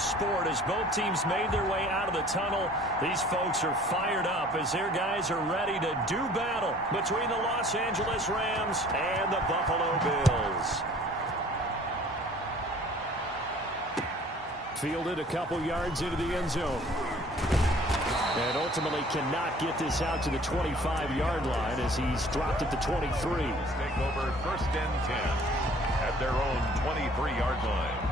sport as both teams made their way out of the tunnel. These folks are fired up as their guys are ready to do battle between the Los Angeles Rams and the Buffalo Bills. Fielded a couple yards into the end zone. And ultimately cannot get this out to the 25-yard line as he's dropped at the 23. Take over 1st and 10 at their own 23-yard line.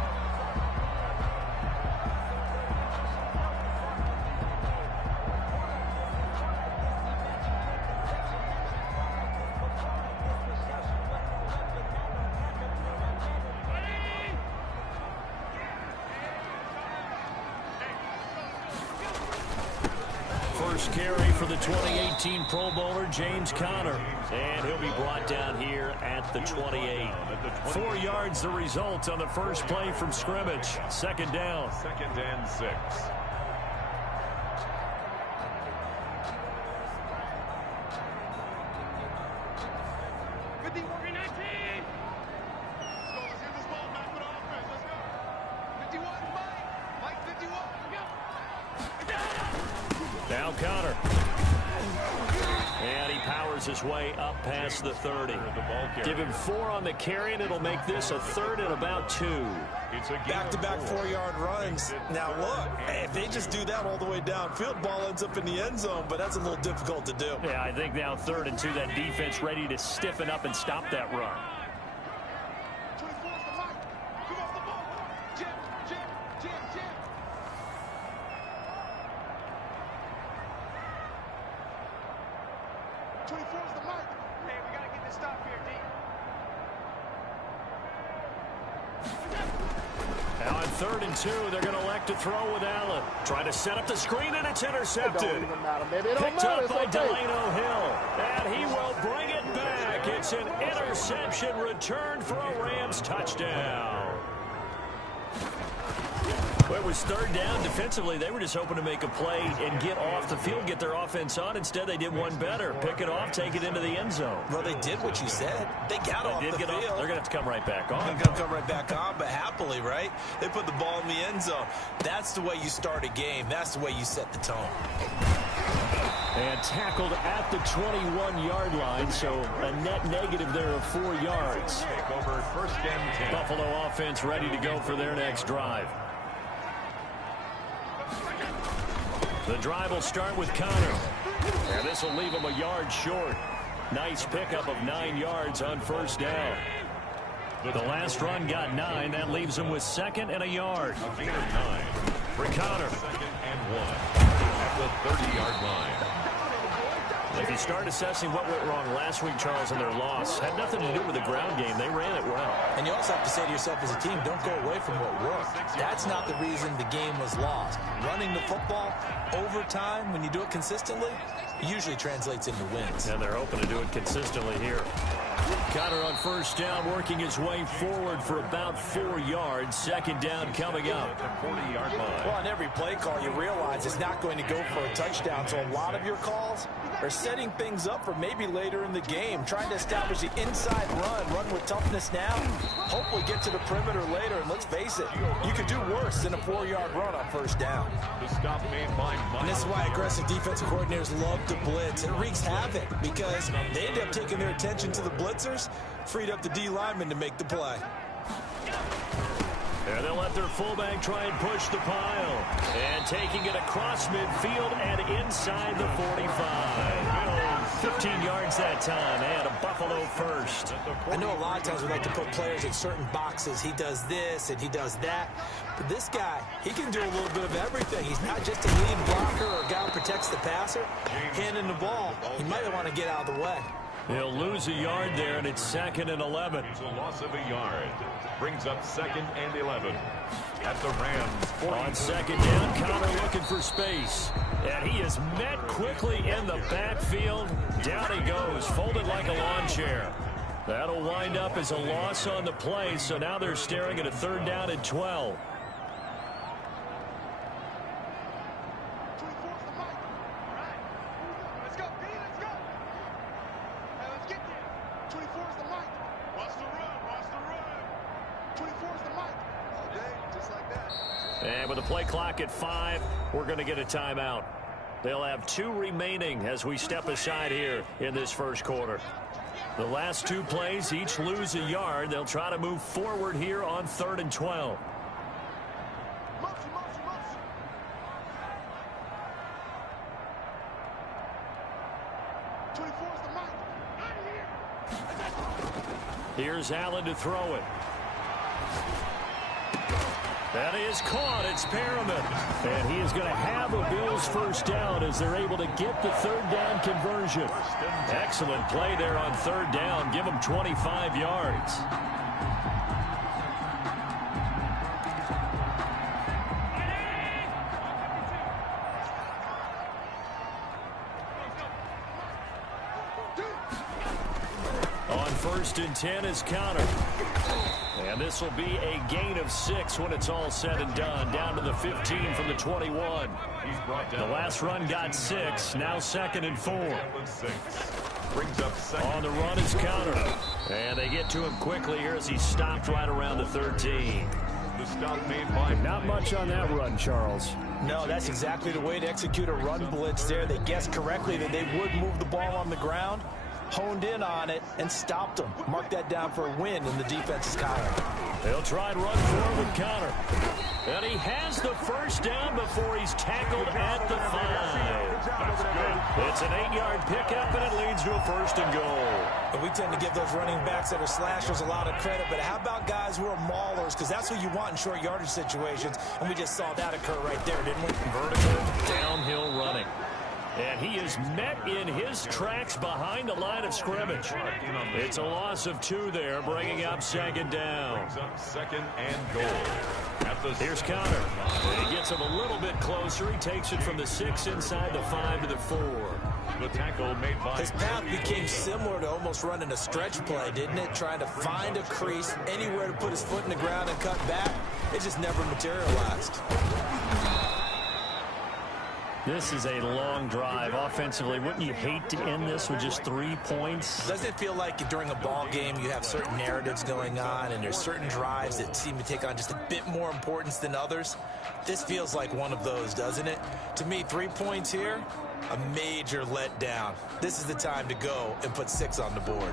First carry for the 2018 Pro Bowler, James Conner. And he'll be brought down here at the 28. 4 yards the result on the first play from scrimmage. 2nd down. 2nd and 6. Now Conner. And he powers his way up past the 30. Give him 4 on the carry, and it'll make this a 3rd and about 2. Back-to-back 4-yard runs. Now look, if they just do that all the way downfield, ball ends up in the end zone, but that's a little difficult to do. Yeah, I think now 3rd and 2, that defense ready to stiffen up and stop that run. Now on 3rd and 2, they're going to elect to throw with Allen. Trying to set up the screen, and it's intercepted. Picked up by Delano Hill. And he will bring it back. It's an interception returned for a Rams touchdown. Well, it was 3rd down. Defensively, they were just hoping to make a play and get off the field, get their offense on. Instead, they did one better. Pick it off, take it into the end zone. Well, they did what you said. They got off the field. They're going to have to come right back on. They're going to come right back on, but happily, right? They put the ball in the end zone. That's the way you start a game. That's the way you set the tone. And tackled at the 21-yard line, so a net negative there of 4 yards. Take over 1st and 10. Buffalo offense ready to go for their next drive. The drive will start with Conner. And this will leave him a yard short. Nice pickup of 9 yards on 1st down. The last run got 9. That leaves him with 2nd and a yard. A gain of 9. For Conner. 2nd and 1 at the 30-yard line. If you start assessing what went wrong last week, Charles, in their loss, had nothing to do with the ground game. They ran it well. And you also have to say to yourself as a team, don't go away from what worked. That's not the reason the game was lost. Running the football over time, when you do it consistently, usually translates into wins. And they're hoping to do it consistently here. Conner on 1st down, working his way forward for about 4 yards. 2nd down coming up. 40-yard line. Well, on every play call, you realize it's not going to go for a touchdown. So a lot of your calls are setting things up for maybe later in the game, trying to establish the inside run with toughness now, hopefully get to the perimeter later. And let's face it, you could do worse than a 4-yard run on 1st down. The stop made by Mike. And this is why aggressive defensive coordinators love to blitz. It wreaks havoc because they end up taking their attention to the blitzers, freed up the D lineman to make the play. And they'll let their fullback try and push the pile. And taking it across midfield and inside the 45. 15 yards that time, and a Buffalo first. I know a lot of times we like to put players in certain boxes. He does this and he does that. But this guy, he can do a little bit of everything. He's not just a lead blocker or a guy who protects the passer. Handing the ball, he might want to get out of the way. He'll lose a yard there, and it's 2nd and 11. It's a loss of a yard. Brings up 2nd and 11 at the Rams. On 2nd down, Conner looking for space. And he is met quickly in the backfield. Down he goes, folded like a lawn chair. That'll wind up as a loss on the play, so now they're staring at a 3rd down and 12. And with the play clock at 5, we're going to get a timeout. They'll have 2 remaining as we step aside here in this first quarter. The last 2 plays each lose a yard. They'll try to move forward here on 3rd and 12. Here's Allen to throw it. That is caught. It's Perriman. And he is going to have a Bills first down as they're able to get the 3rd down conversion. Excellent play there on 3rd down. Give them 25 yards. On 1st and 10 is Connor. And this will be a gain of 6 when it's all said and done. Down to the 15 from the 21. The last run got 6. Now 2nd and 4. On the run is Connor. And they get to him quickly here as he stopped right around the 13. The stop made by not much on that run, Charles. No, that's exactly the way to execute a run blitz there. They guessed correctly that they would move the ball on the ground, honed in on it, and stopped them. Mark that down for a win in the defense's column. They'll try and run forward with Connor. And he has the first down before he's tackled at the 5. It's an 8-yard pickup, and it leads to a 1st and goal. But we tend to give those running backs that are slashers a lot of credit, but how about guys who are maulers? Because that's what you want in short yardage situations, and we just saw that occur right there, didn't we? Vertical downhill running. And he is met in his tracks behind the line of scrimmage. It's a loss of 2 there, bringing up 2nd down. 2nd and goal. Here's Connor. And he gets him a little bit closer. He takes it from the 6 inside the 5 to the 4. The tackle made by his path became similar to almost running a stretch play, didn't it? Trying to find a crease, anywhere to put his foot in the ground and cut back. It just never materialized. This is a long drive offensively. Wouldn't you hate to end this with just 3 points? Doesn't it feel like during a ball game you have certain narratives going on and there's certain drives that seem to take on just a bit more importance than others? This feels like one of those, doesn't it? To me, 3 points here, a major letdown. This is the time to go and put 6 on the board.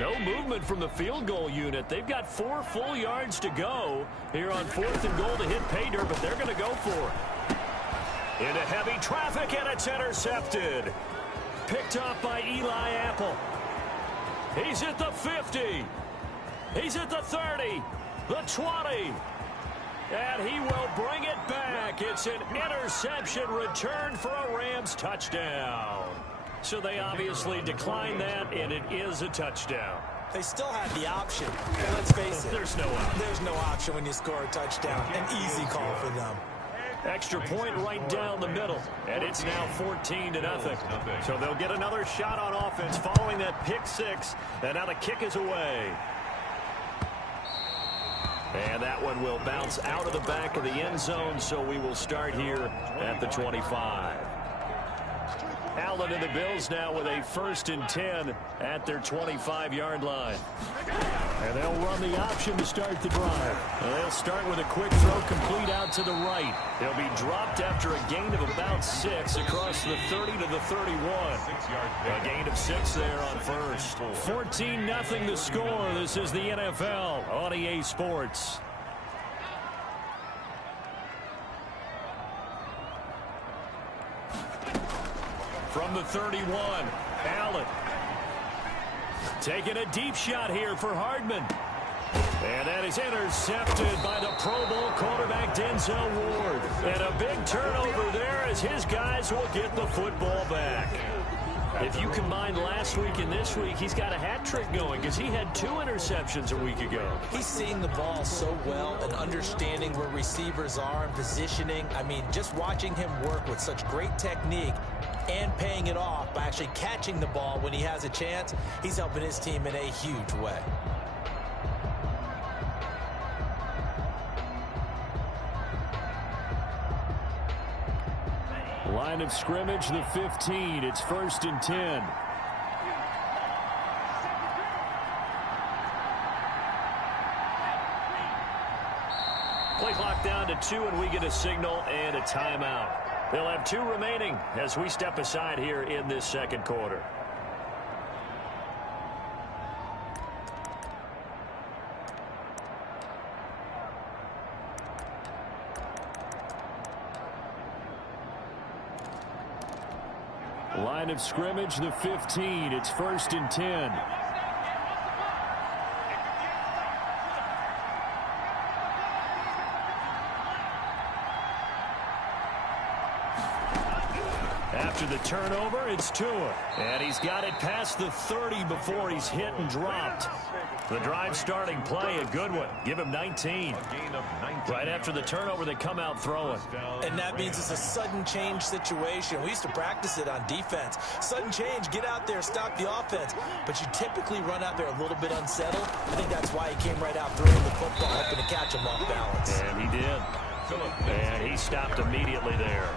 No movement from the field goal unit. They've got 4 full yards to go here on 4th and goal to hit pay dirt, but they're going to go for it. Into heavy traffic, and it's intercepted. Picked up by Eli Apple. He's at the 50. He's at the 30, the 20. And he will bring it back. It's an interception return for a Rams touchdown. So they obviously declined that, and it is a touchdown. They still have the option. But let's face it. There's no option. There's no option when you score a touchdown. An easy call for them. Extra point right down the middle, and it's now 14-0. So they'll get another shot on offense following that pick 6, and now the kick is away. And that one will bounce out of the back of the end zone, so we will start here at the 25. Allen and the Bills now with a 1st and 10 at their 25-yard line. And they'll run the option to start the drive. And they'll start with a quick throw complete out to the right. They'll be dropped after a gain of about 6 across the 30 to the 31. A gain of 6 there on 1st. 14-0 the score. This is the NFL on EA Sports. From the 31, Allen. Taking a deep shot here for Hardman. And that is intercepted by the Pro Bowl quarterback Denzel Ward. And a big turnover there as his guys will get the football back. If you combine last week and this week, he's got a hat trick going because he had 2 interceptions a week ago. He's seeing the ball so well and understanding where receivers are and positioning. I mean, just watching him work with such great technique and paying it off by actually catching the ball when he has a chance, he's helping his team in a huge way. Line of scrimmage, the 15. It's 1st and 10. Play clock down to 2, and we get a signal and a timeout. They'll have 2 remaining as we step aside here in this second quarter. Line of scrimmage, the 15. It's 1st and 10. After the turnover, it's Tua. And he's got it past the 30 before he's hit and dropped. The drive starting play, a good one. Give him 19. Right after the turnover, they come out throwing. And that means it's a sudden change situation. We used to practice it on defense. Sudden change, get out there, stop the offense. But you typically run out there a little bit unsettled. I think that's why he came right out throwing the football, hoping to catch him off balance. And he did. And he stopped immediately there.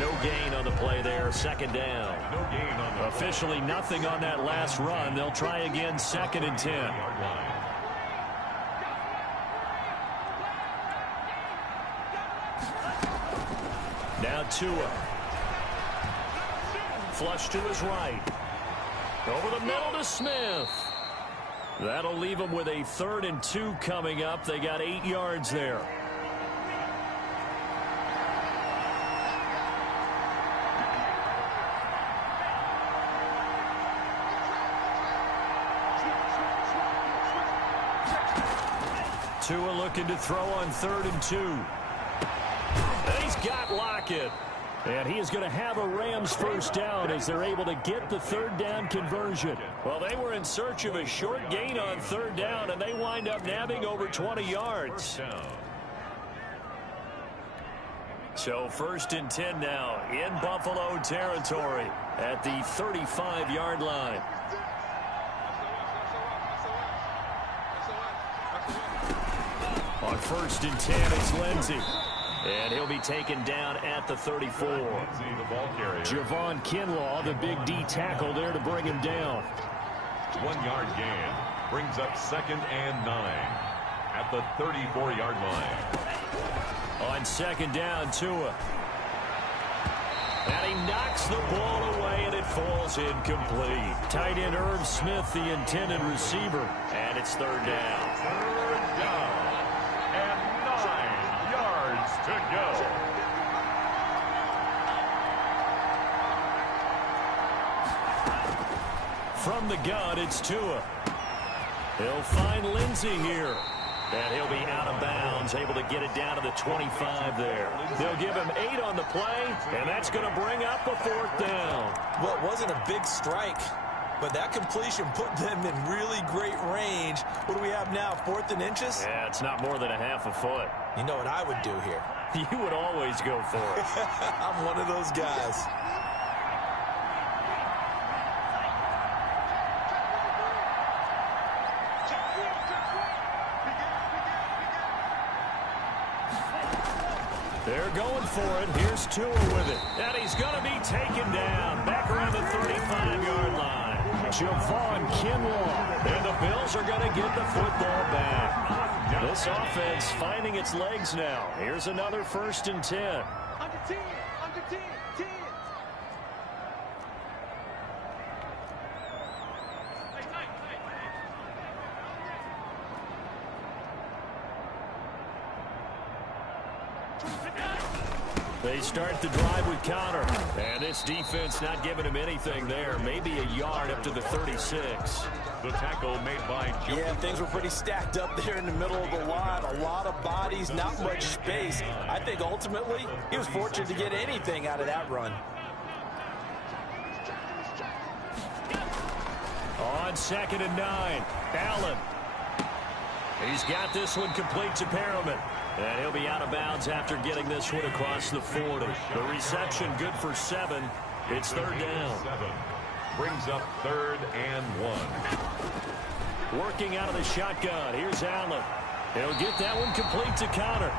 No gain on the play there, 2nd down. Officially nothing on that last run. They'll try again, 2nd and 10. Now Tua. Flush to his right. Over the middle to Smith. That'll leave him with a 3rd and 2 coming up. They got 8 yards there. Tua looking to throw on 3rd and 2. And he's got Lockett. And he is going to have a Rams first down as they're able to get the 3rd down conversion. Well, they were in search of a short gain on 3rd down, and they wind up nabbing over 20 yards. So 1st and 10 now in Buffalo territory at the 35-yard line. On 1st and 10, it's Lindsey. And he'll be taken down at the 34. Javon Kinlaw, the big D tackle there to bring him down. 1-yard gain brings up 2nd and 9 at the 34-yard line. On 2nd down, Tua. And he knocks the ball away, and it falls incomplete. Tight end Irv Smith, the intended receiver. And it's 3rd down. 3rd down. And 9 yards to go. From the gun, it's Tua. He'll find Lindsey here. And he'll be out of bounds, able to get it down to the 25 there. They'll give him 8 on the play, and that's going to bring up a 4th down. Well, it wasn't a big strike, but that completion put them in really great range. What do we have now, 4th and inches? Yeah, it's not more than a half a foot. You know what I would do here? You would always go for it. I'm one of those guys. They're going for it. Here's Tua with it. And he's going to be taken down back around the 35-yard line. Javon Kinlaw. And the Bills are going to get the football back. This offense finding its legs now. Here's another 1st and 10. Under 10. They start the drive with Connor. And this defense not giving him anything there. Maybe a yard up to the 36. The tackle made by Joe. Yeah, things were pretty stacked up there in the middle of the line. A lot of bodies, not much space. I think ultimately he was fortunate to get anything out of that run. On 2nd and 9, Allen. He's got this one complete to Perriman. And he'll be out of bounds after getting this one across the 40. The reception good for 7. It's 3rd down. 7 brings up 3rd and 1. Working out of the shotgun. Here's Allen. He'll get that one complete to Connor.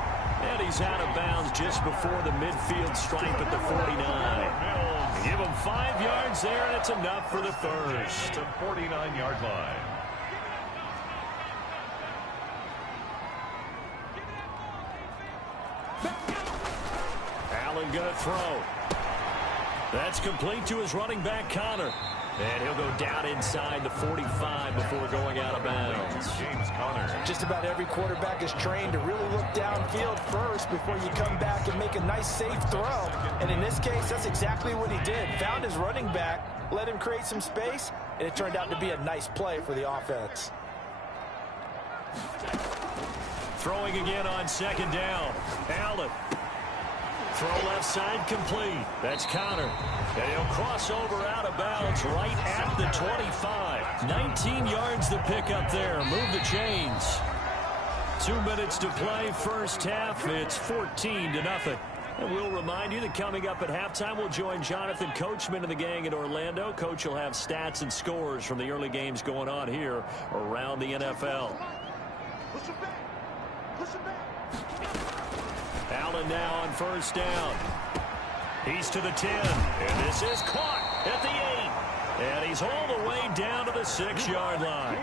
And he's out of bounds just before the midfield stripe at the 49. Give him 5 yards there, and it's enough for the first. The 49-yard line. Allen going to throw. That's complete to his running back, Connor. And he'll go down inside the 45 before going out of bounds. James Conner. Just about every quarterback is trained to really look downfield first before you come back and make a nice, safe throw. And in this case, that's exactly what he did. Found his running back, let him create some space, and it turned out to be a nice play for the offense. Throwing again on second down. Allen. Throw left side complete. That's Connor. And he'll cross over out of bounds right at the 25. 19 yards to pick up there. Move the chains. 2 minutes to play first half. It's 14-0. And we'll remind you that coming up at halftime, we'll join Jonathan Coachman and the gang in Orlando. Coach will have stats and scores from the early games going on here around the NFL. Push it back. Push it back. Allen now on first down. He's to the 10. And this is caught at the 8. And he's all the way down to the 6-yard line.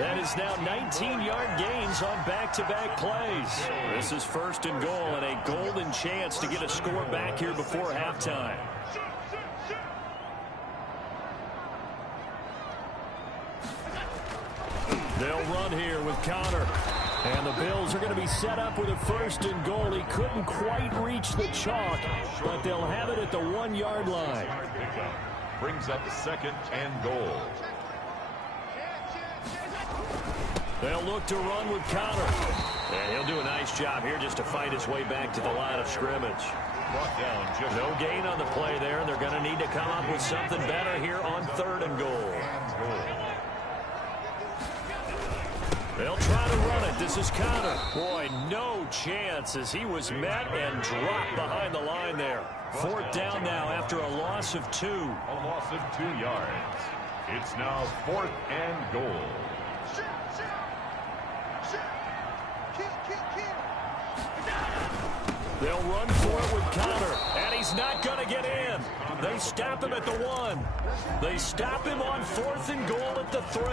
That is now 19-yard gains on back-to-back plays. This is first and goal and a golden chance to get a score back here before halftime. They'll run here with Connor. And the Bills are going to be set up with a first and goal. He couldn't quite reach the chalk, but they'll have it at the 1-yard line. Brings up second and goal. They'll look to run with Connor. And he'll do a nice job here just to fight his way back to the line of scrimmage. Brought down just no gain on the play there. They're going to need to come up with something better here on third and goal. They'll try to run it. This is Connor. Boy, no chance as he was met and dropped behind the line there. Fourth down now after a loss of 2. A loss of 2 yards. It's now fourth and goal. They'll run for it with Connor, and he's not going to get in. They stop him at the 1. They stop him on fourth and goal at the 3.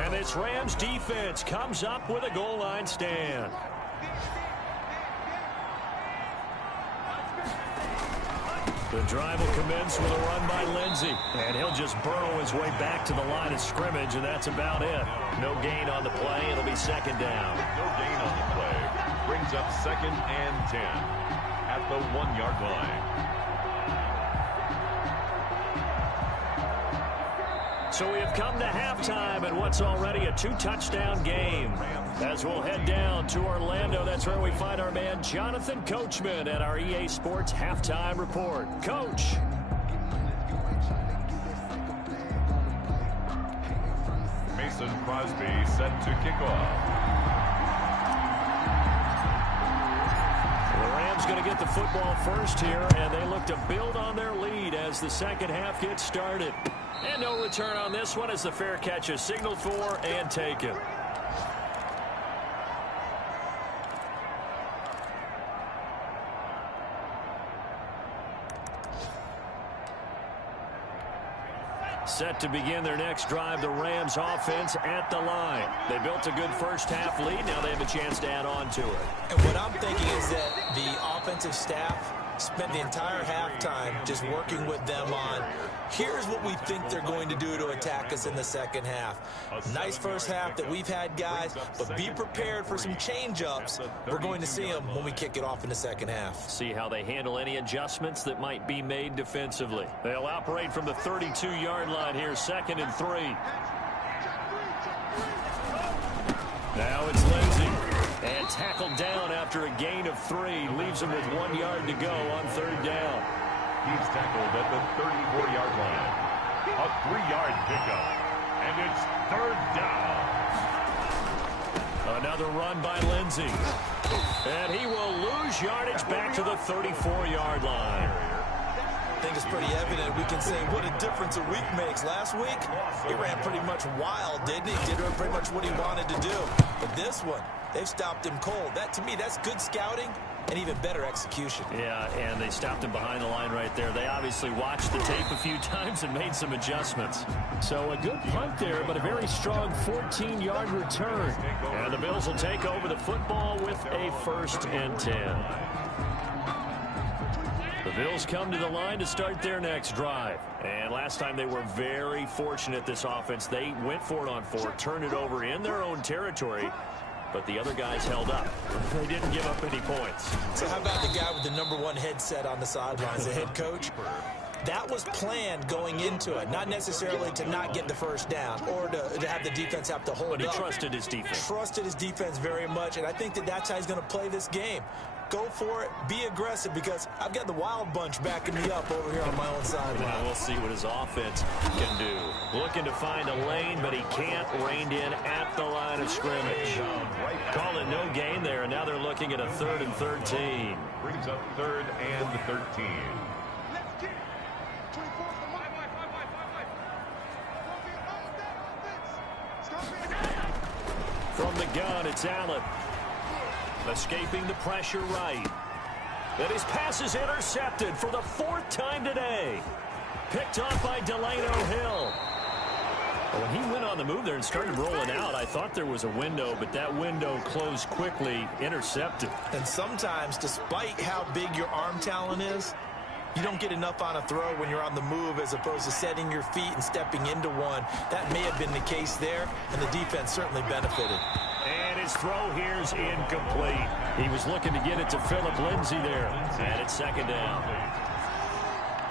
And this Rams defense comes up with a goal line stand. The drive will commence with a run by Lindsey. And he'll just burrow his way back to the line of scrimmage, and that's about it. No gain on the play. It'll be second down. No gain on the play. Brings up second and 10 at the 1-yard line. So we have come to halftime in what's already a 2-touchdown game. As we'll head down to Orlando, that's where we find our man Jonathan Coachman at our EA Sports Halftime Report. Coach. Mason Crosby set to kick off. The Rams going to get the football first here, and they look to build on their lead as the second half gets started. And no return on this one as the fair catch is signaled for and taken. Set to begin their next drive, the Rams offense at the line. They built a good first half lead. Now they have a chance to add on to it. And what I'm thinking is that the offensive staff spent the entire halftime just working with them on, here's what we think they're going to do to attack us in the second half. Nice first half that we've had, guys, but be prepared for some change-ups. We're going to see them when we kick it off in the second half. See how they handle any adjustments that might be made defensively. They'll operate from the 32-yard line here, second and 3. Now it's Lindsey. And tackled down after a gain of 3. Leaves him with 1 yard to go on third down. He's tackled at the 34-yard line. A 3-yard pickup. And it's third down. Another run by Lindsey. And he will lose yardage back to the 34-yard line. I think it's pretty evident. We can say what a difference a week makes. Last week, he ran pretty much wild, didn't he? Did pretty much what he wanted to do. But this one, they've stopped him cold. That, to me, that's good scouting and even better execution. Yeah, and they stopped him behind the line right there. They obviously watched the tape a few times and made some adjustments. So a good punt there, but a very strong 14-yard return. And the Bills will take over the football with a 1st and 10. The Bills come to the line to start their next drive. And last time they were very fortunate, this offense. They went for it on 4, turned it over in their own territory, but the other guys held up. They didn't give up any points. So how about the guy with the #1 headset on the sidelines, the head coach? That was planned going into it, not necessarily to not get the first down or to have the defense have to hold up. But he trusted his defense. Trusted his defense very much, and I think that's how he's going to play this game. Go for it, be aggressive, because I've got the wild bunch backing me up over here on my own sideline. Now we'll see what his offense can do. Looking to find a lane, but he can't. Reined in at the line of scrimmage. Call it no gain there, and now they're looking at a 3rd and 13. Brings up 3rd and 13. From the gun, it's Allen. Escaping the pressure right. And his pass is intercepted for the 4th time today. Picked off by Delano Hill. When he went on the move there and started rolling out, I thought there was a window, but that window closed quickly, intercepted. And sometimes, despite how big your arm talent is, you don't get enough on a throw when you're on the move as opposed to setting your feet and stepping into one. That may have been the case there, and the defense certainly benefited. And his throw here's incomplete. He was looking to get it to Philip Lindsay there. And it's 2nd down.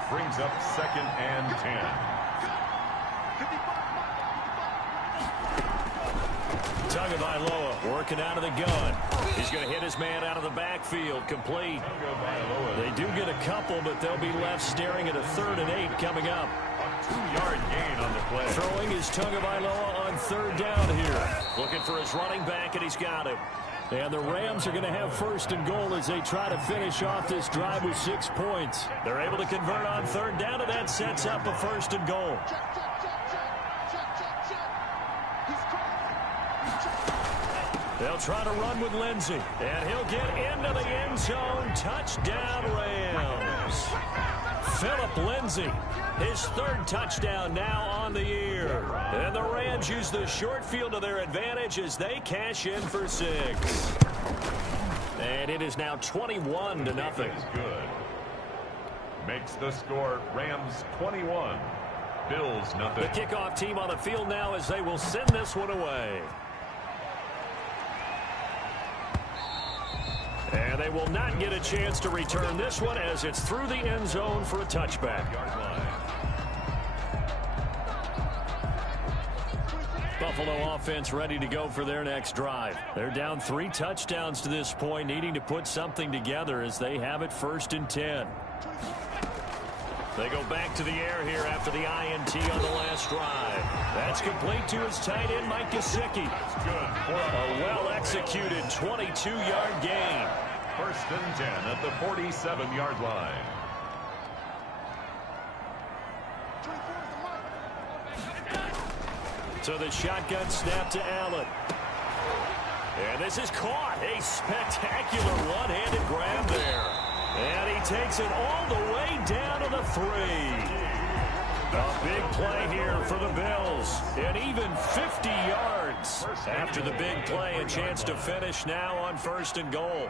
Brings up 2nd and 10. Tagovailoa working out of the gun. He's going to hit his man out of the backfield. Complete. They do get a couple, but they'll be left staring at a 3rd and 8 coming up. A 2-yard gain on the play. Throwing is Tagovailoa on 3rd down here. Looking for his running back, and he's got him. And the Rams are going to have 1st and goal as they try to finish off this drive with 6 points. They're able to convert on 3rd down, and that sets up a 1st and goal. They'll try to run with Lindsay, and he'll get into the end zone. Touchdown, Rams. Philip Lindsay, his 3rd touchdown now on the year. And the Rams use the short field to their advantage as they cash in for 6. And it is now 21-0. Good. Makes the score Rams 21, Bills nothing. The kickoff team on the field now as they will send this one away. And they will not get a chance to return this one as it's through the end zone for a touchback. Buffalo offense ready to go for their next drive. They're down 3 touchdowns to this point, needing to put something together as they have it 1st and 10. They go back to the air here after the INT on the last drive. That's complete to his tight end, Mike Gesicki. A well-executed 22-yard gain. 1st and 10 at the 47-yard line. So the shotgun snap to Allen. And this is caught. A spectacular one-handed grab there. And he takes it all the way down to the 3. A big play here for the Bills. And even 50 yards. After the big play, a chance to finish now on 1st and goal.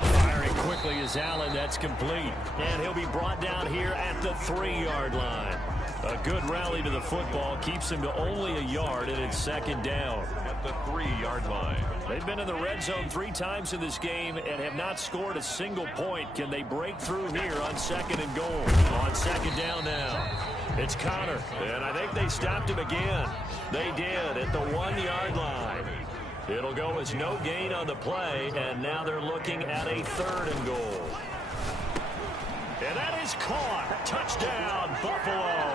Firing quickly is Allen. That's complete. And he'll be brought down here at the 3-yard line. A good rally to the football keeps him to only a yard, and it's 2nd down. At the 3-yard line. They've been in the red zone 3 times in this game and have not scored a single point. Can they break through here on 2nd and goal? On 2nd down now. It's Connor, and I think they stopped him again. They did at the 1-yard line. It'll go as no gain on the play, and now they're looking at a 3rd and goal. And that is caught. Touchdown, Buffalo.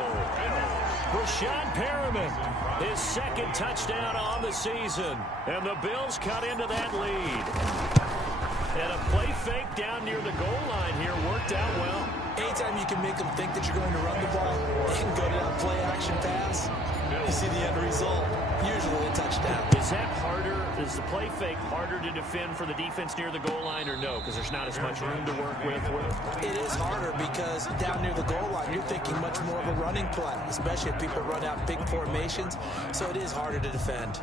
Rashad Perriman, his 2nd touchdown on the season. And the Bills cut into that lead. And a play fake down near the goal line here worked out well. Anytime you can make them think that you're going to run the ball, they can go to that play-action pass. You see the end result, usually a touchdown. Is that harder Is the play fake harder to defend for the defense near the goal line or no? Because there's not as much room to work with. It is harder because down near the goal line, you're thinking much more of a running play, especially if people run out big formations. So it is harder to defend.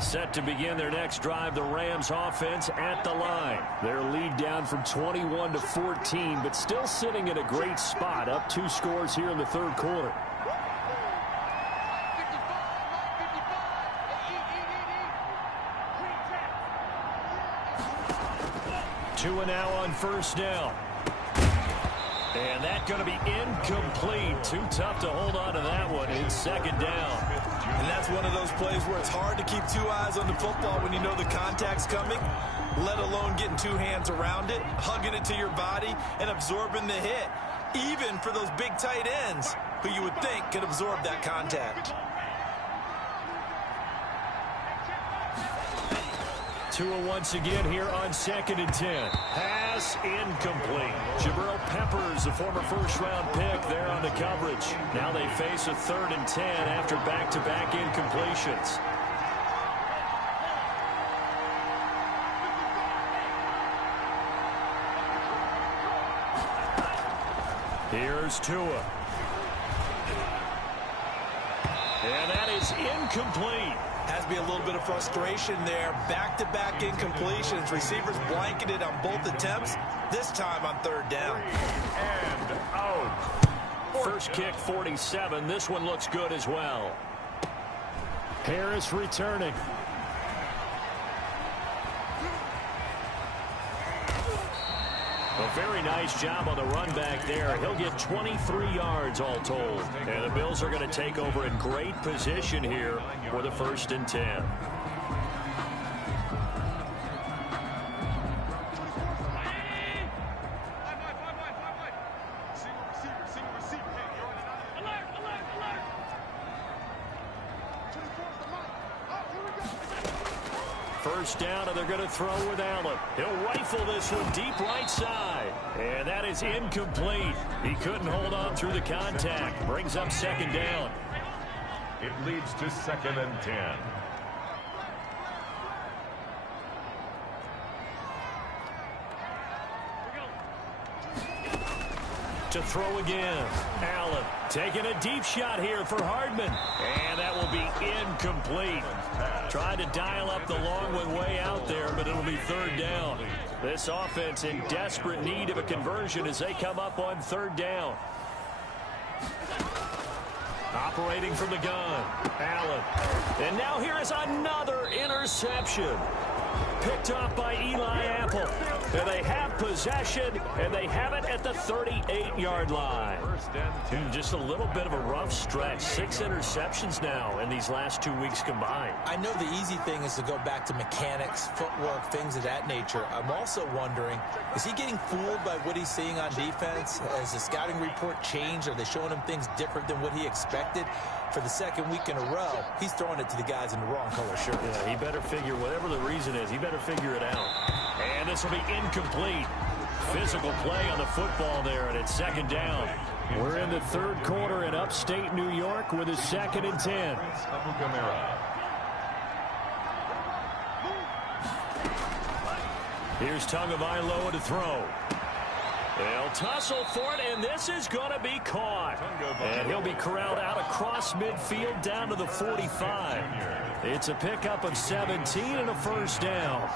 Set to begin their next drive, the Rams offense at the line. Their lead down from 21 to 14, but still sitting in a great spot, up 2 scores here in the third quarter. Two and now on first down. And that's going to be incomplete. Too tough to hold on to that one. It's second down. And that's one of those plays where it's hard to keep 2 eyes on the football when you know the contact's coming, let alone getting 2 hands around it, hugging it to your body, and absorbing the hit, even for those big tight ends who you would think could absorb that contact. Tua once again here on 2nd and 10. Pass incomplete. Jabril Peppers, a former first-round pick, there on the coverage. Now they face a 3rd and 10 after back-to-back incompletions. Here's Tua. And that is incomplete. Has to be a little bit of frustration there. Back-to-back incompletions. Receivers blanketed on both attempts, this time on 3rd down. And out. First kick, 47. This one looks good as well. Harris returning. A very nice job on the run back there. He'll get 23 yards all told. And the Bills are going to take over in great position here for the 1st and 10. First down, and they're going to throw with Allen. He'll rifle this one deep right side. And that is incomplete. He couldn't hold on through the contact. Brings up 2nd down. It leads to 2nd and 10. To throw again. Allen taking a deep shot here for Hardman. And that will be incomplete. Tried to dial up the long one way out there, but it'll be 3rd down. This offense in desperate need of a conversion as they come up on 3rd down. Operating from the gun. Allen. And now here is another interception. Picked off by Eli Apple. And they have possession, and they have it at the 38-yard line. Just a little bit of a rough stretch. 6 interceptions now in these last 2 weeks combined. I know the easy thing is to go back to mechanics, footwork, things of that nature. I'm also wondering, is he getting fooled by what he's seeing on defense? Has the scouting report changed? Are they showing him things different than what he expected? For the 2nd week in a row, he's throwing it to the guys in the wrong color shirts. Yeah, he better figure, whatever the reason is, he better figure it out. And this will be incomplete. Physical play on the football there, and it's 2nd down. We're in the 3rd quarter in upstate New York with a 2nd and 10. Here's Tagovailoa to throw. They'll tussle for it, and this is going to be caught. And he'll be corralled out across midfield down to the 45. It's a pickup of 17 and a 1st down.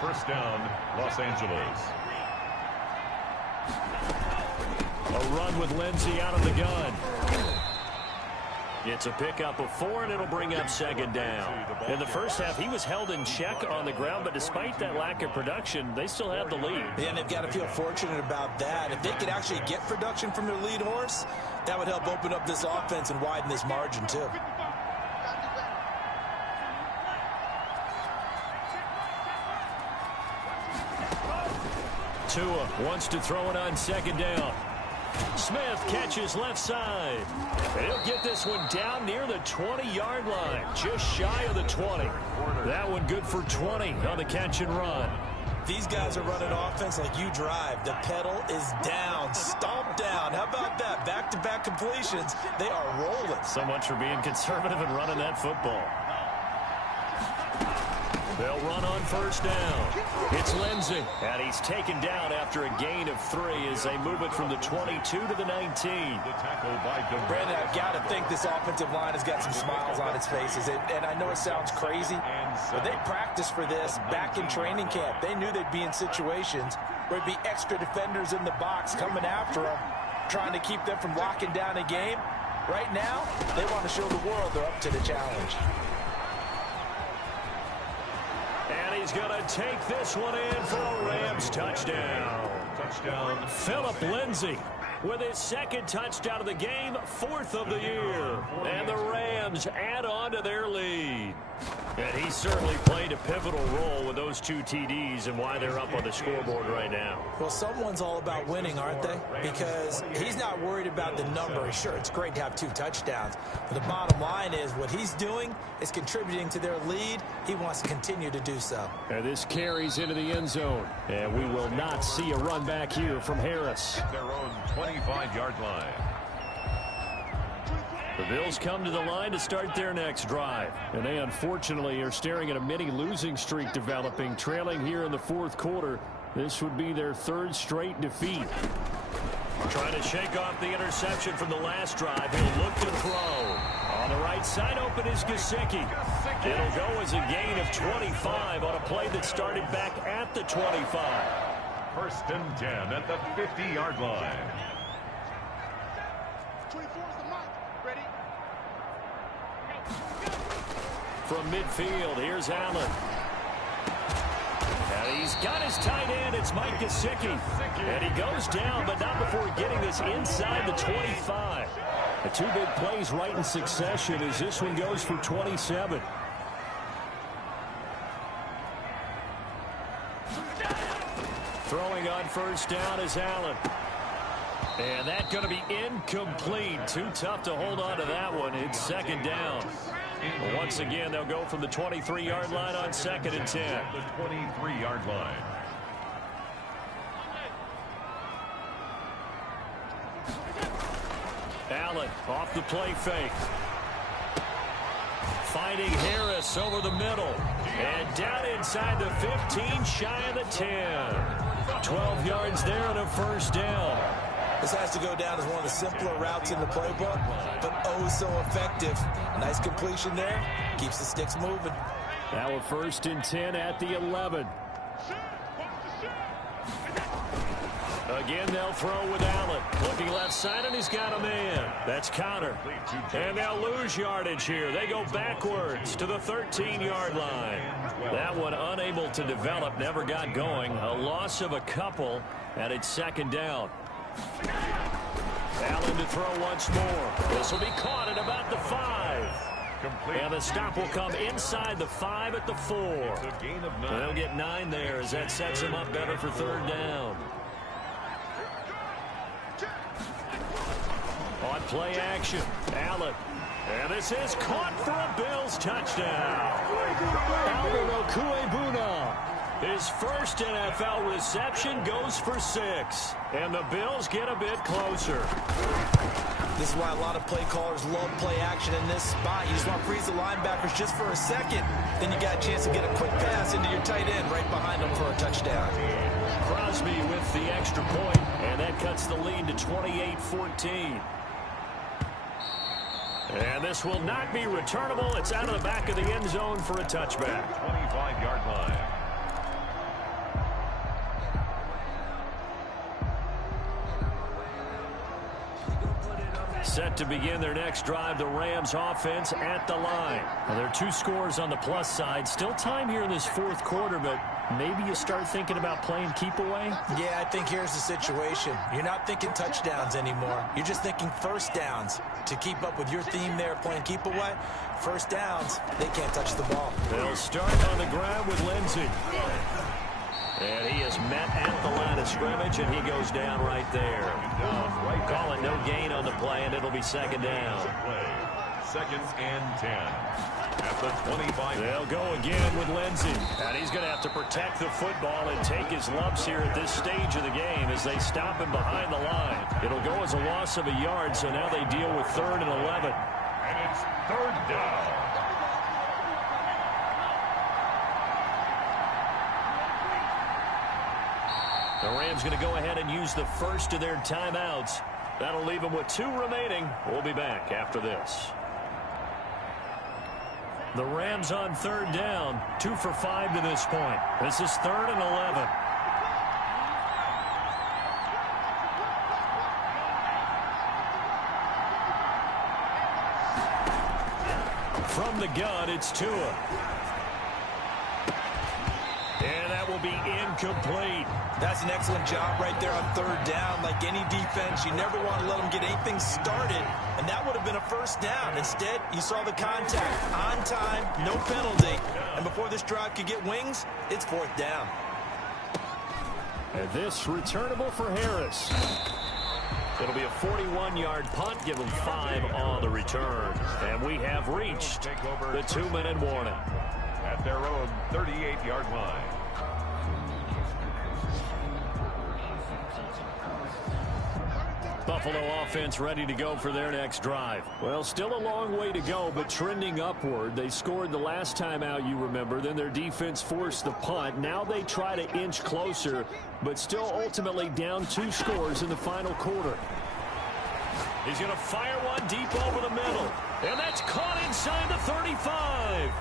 1st down, Los Angeles. A run with Lindsey out of the gun. It's a pickup of 4, and it'll bring up 2nd down. In the first half, he was held in check on the ground, but despite that lack of production, they still have the lead. And they've got to feel fortunate about that. If they could actually get production from their lead horse, that would help open up this offense and widen this margin, too. Tua wants to throw it on 2nd down. Smith catches left side. And he'll get this one down near the 20-yard line, just shy of the 20. That one good for 20 on the catch and run. These guys are running offense like you drive. The pedal is down, stomped down. How about that? Back-to-back completions. They are rolling. So much for being conservative and running that football. They'll run on first down. It's Lindsey. And he's taken down after a gain of 3 as they move it from the 22 to the 19. Brandon, I've got to think this offensive line has got some smiles on its faces. And I know it sounds crazy, but they practiced for this back in training camp. They knew they'd be in situations where there'd be extra defenders in the box coming after them, trying to keep them from locking down a game. Right now, they want to show the world they're up to the challenge. And he's going to take this one in for a Rams touchdown. Touchdown, Philip Lindsay with his second touchdown of the game, 4th of the year. And the Rams add on to their lead. And he certainly played a pivotal role with those 2 TDs and why they're up on the scoreboard right now. Well, someone's all about winning, aren't they? Because he's not worried about the number. Sure, it's great to have 2 touchdowns. But the bottom line is what he's doing is contributing to their lead. He wants to continue to do so. And this carries into the end zone. And we will not see a run back here from Harris. Their own 25-yard line. The Bills come to the line to start their next drive. And they unfortunately are staring at a mini losing streak developing, trailing here in the 4th quarter. This would be their 3rd straight defeat. Trying to shake off the interception from the last drive. He'll look to throw. On the right side open is Gesicki. It'll go as a gain of 25 on a play that started back at the 25. 1st and 10 at the 50-yard line. 24 is the mic. Ready? From midfield, here's Allen. And he's got his tight end. It's Mike Gesicki. And he goes down, but not before getting this inside the 25. The 2 big plays right in succession as this one goes for 27. Throwing on first down is Allen. And that's going to be incomplete. Too tough to hold on to that one. It's 2nd down. But once again, they'll go from the 23-yard line on 2nd and 10. The 23-yard line. Allen off the play fake. Finding Harris over the middle. And down inside the 15, shy of the 10. 12 yards there and a 1st down. This has to go down as one of the simpler routes in the playbook, but oh so effective. Nice completion there. Keeps the sticks moving. Now a 1st and 10 at the 11. Again, they'll throw with Allen. Looking left side, and he's got a man. That's Connor. And they'll lose yardage here. They go backwards to the 13-yard line. That one unable to develop, never got going. A loss of a couple, and it's 2nd down. Allen to throw once more. This will be caught at about the 5. And the stop will come inside the 5 at the 4. They'll get 9 there as that sets him up better for 3rd down. On play action, Allen. And this is caught for a Bills touchdown. Alvin Okuebuna. His first NFL reception goes for 6. And the Bills get a bit closer. This is why a lot of play callers love play action in this spot. You just want to freeze the linebackers just for a second. Then you got a chance to get a quick pass into your tight end right behind them for a touchdown. Crosby with the extra point, and that cuts the lead to 28-14. And this will not be returnable. It's out of the back of the end zone for a touchback. 25-yard line. Set to begin their next drive, the Rams offense at the line. Now, there are 2 scores on the plus side. Still time here in this 4th quarter, but maybe you start thinking about playing keep away? Yeah, I think here's the situation. You're not thinking touchdowns anymore. You're just thinking 1st downs. To keep up with your theme there, playing keep away, 1st downs, they can't touch the ball. They'll start on the ground with Lindsey. And he is met at the line of scrimmage, and he goes down right there. Call it no gain on the play, and it'll be 2nd down. 2nd and 10. At the 25. They'll go again with Lindsey. And he's going to have to protect the football and take his lumps here at this stage of the game as they stop him behind the line. It'll go as a loss of a yard, so now they deal with 3rd and 11. And it's 3rd down. The Rams going to go ahead and use the first of their timeouts. That'll leave them with 2 remaining. We'll be back after this. The Rams on 3rd down, 2 for 5 to this point. This is 3rd and 11. From the gun, it's Tua. And that will be incomplete. That's an excellent job right there on 3rd down. Like any defense, you never want to let them get anything started, and that would have been a first down. Instead, you saw the contact on time, no penalty, and before this drive could get wings, it's 4th down. And this returnable for Harris. It'll be a 41-yard punt, give them 5 on the return. And we have reached the 2-minute warning. At their own 38-yard line. Buffalo offense ready to go for their next drive. Well, still a long way to go, but trending upward. They scored the last time out, you remember. Then their defense forced the punt. Now they try to inch closer, but still ultimately down 2 scores in the final quarter. He's going to fire one deep over the middle. And that's caught inside the 35.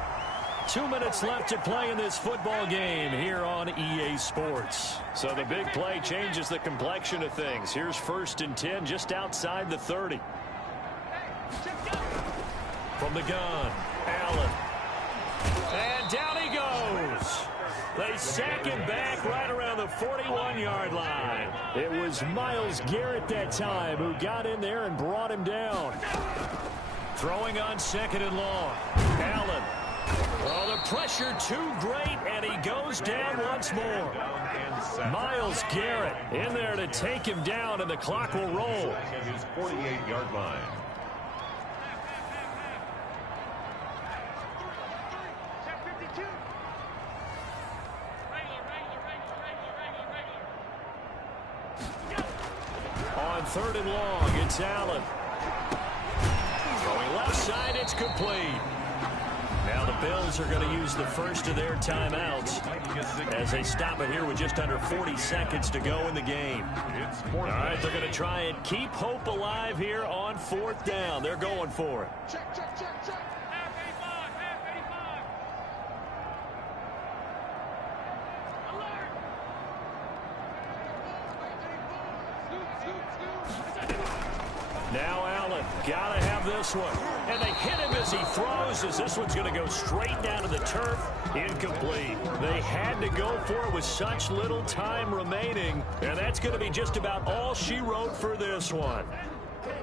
2 minutes left to play in this football game here on EA Sports. So the big play changes the complexion of things. Here's 1st and 10 just outside the 30. From the gun, Allen. And down he goes. They sack him back right around the 41-yard line. It was Myles Garrett that time who got in there and brought him down. Throwing on 2nd and long. Allen. Oh, the pressure too great, and he goes down once more. Myles Garrett in there to take him down, and the clock will roll. At his 48-yard line. On 3rd and long, it's Allen. Throwing left side, it's complete. Now the Bills are going to use the first of their timeouts as they stop it here with just under 40 seconds to go in the game. All right, they're going to try and keep hope alive here on 4th down. They're going for it. Check, check, check, check. Half 85, Alert. Now Allen, got to have this one. And they hit him as he throws, as this one's going to go straight down to the turf. Incomplete. They had to go for it with such little time remaining. And that's going to be just about all she wrote for this one.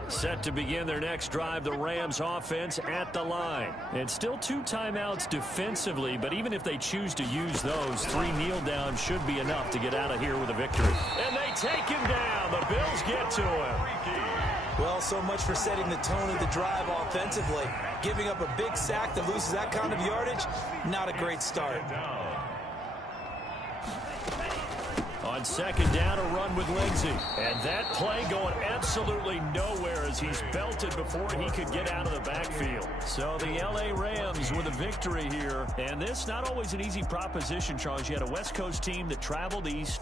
Set to begin their next drive, the Rams offense at the line. And still 2 timeouts defensively, but even if they choose to use those, 3 kneel downs should be enough to get out of here with a victory. And they take him down. The Bills get to him. Well, so much for setting the tone of the drive offensively. Giving up a big sack that loses that kind of yardage, not a great start. On 2nd down, a run with Lindsey. And that play going absolutely nowhere as he's belted before he could get out of the backfield. So the L.A. Rams with a victory here. And this not always an easy proposition, Charles. You had a West Coast team that traveled east.